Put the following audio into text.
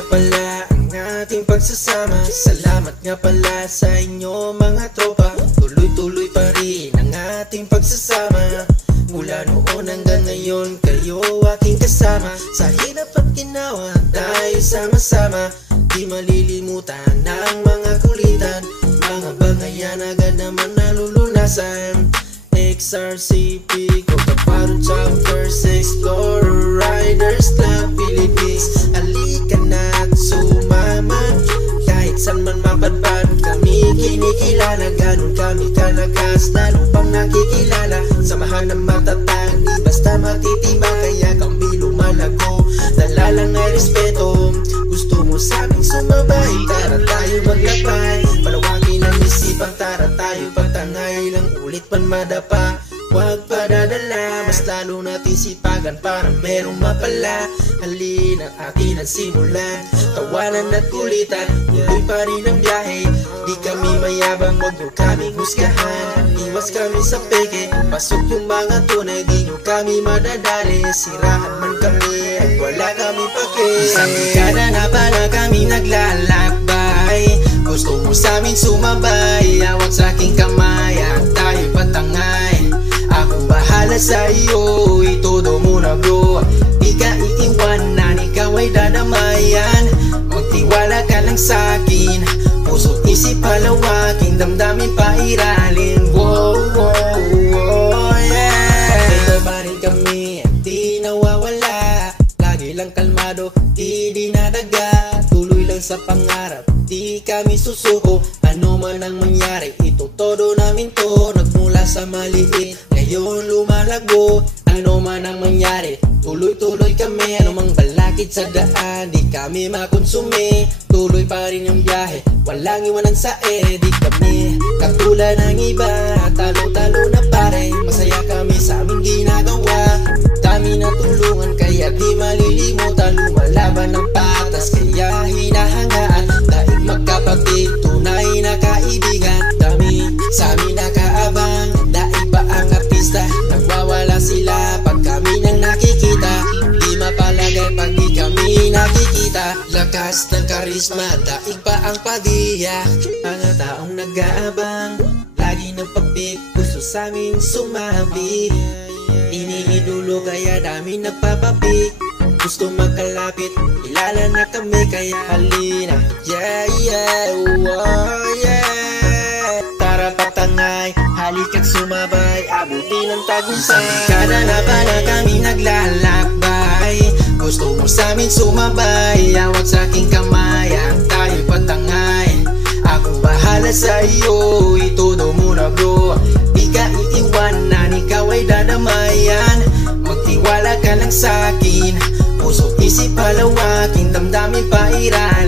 nga pala ang ating pagsasama. Salamat nga pala sa inyo mga tropa. Tuloy-tuloy pa rin ang ating pagsasama. Mula noon hanggang ngayon kayo aking kasama. Sa hirap at ginawa tayo sama-sama. Di malilimutan ang mga kulitan. Mga bangayan agad naman nalulunasan. XRCP, Cotabato Choppers, Explorer, Riders Club, Philippines. Halika na't sumama. Kahit saan man mapadpad, kami kinikilala. Ganun kami kalakas, lalo pang nakikilala. Samahan ng matatag, di basta matitibang. Kaya kami lumalago, dala lang ay respeto. Gusto mo sa aming sumabay, tara tayo maglakbay. Palawagin ang isipang, tara tayo patangay. Lang ulit man madapa, huwag padadala. Mas lalo natin sipagan para merong mapala. Halina atin ang simulan, tawanan at kulitan. Tuloy pa rin ang biyahe, di kami mayabang, huwag nyo kaming husgahan. Iwas kami sa peke, pasok yung mga tunay. Di nyo kami madadali, sirahan man kami at wala kami pake. Isang dekada na pala kami naglalakbay. Gusto mo sa amin sumabay, hawak sa aking kamay at tayo patangay. Ako bahala sa iyo, itodo mo na bro. Di ka iiwanan, ikaw ay dadamayan. Magtiwala ka lang sa akin, puso't isip palawaking, damdamin pairalin. Wow, wow, wow, yeah. Ito pa rin kami, di nawawala. Lagi lang kalmado, di dinadaga. Tuloy lang sa pangarap, di kami susuko. Ano man ang mangyari, itutodo namin to. Nagmula sa maliit, ngayon lumalago. Ano man ang mangyari, tuloy-tuloy kami. Ano mang balakid sa daan, di kami makonsumi. Tuloy pa rin yung biyahe, walang iwanan sa di kami katulad ng iba, talo-talo na pare. Masaya kami sa aming ginagawa. Dami na tulungan, kaya di malilimutan. Lumalaban ng patas, kaya hinahangaan. Daig magkapatid, tunay na kaibigan. Dami sa amin nakaabang, daig pa ang artista. Nagwawala sila pag kami nang nakikita. Di mapalagay pag di kami nakikita. Lakas ng karisma, daig pa ang padiya. Mga taong nag-aabang, lagi nagpapik, gusto sa amin sumabit. Iniidulo kaya dami nagpapapik. Gusto magkalapit, kilala na kami kaya halina. Yeah, yeah, oh, yeah. Tara patangay, halika't sumabay, abutin ang tagumpay. Kada na pala kami naglalakbay. Gusto mo sa amin sumabay, hawak sa aking kamay at tayo patangay. Ako bahala sa iyo, itodo mo na bro. Di ka iiwanan, ikaw ay dadamayan. Magtiwala ka lang sa akin, puso't isip palawaking, damdamin pairalin.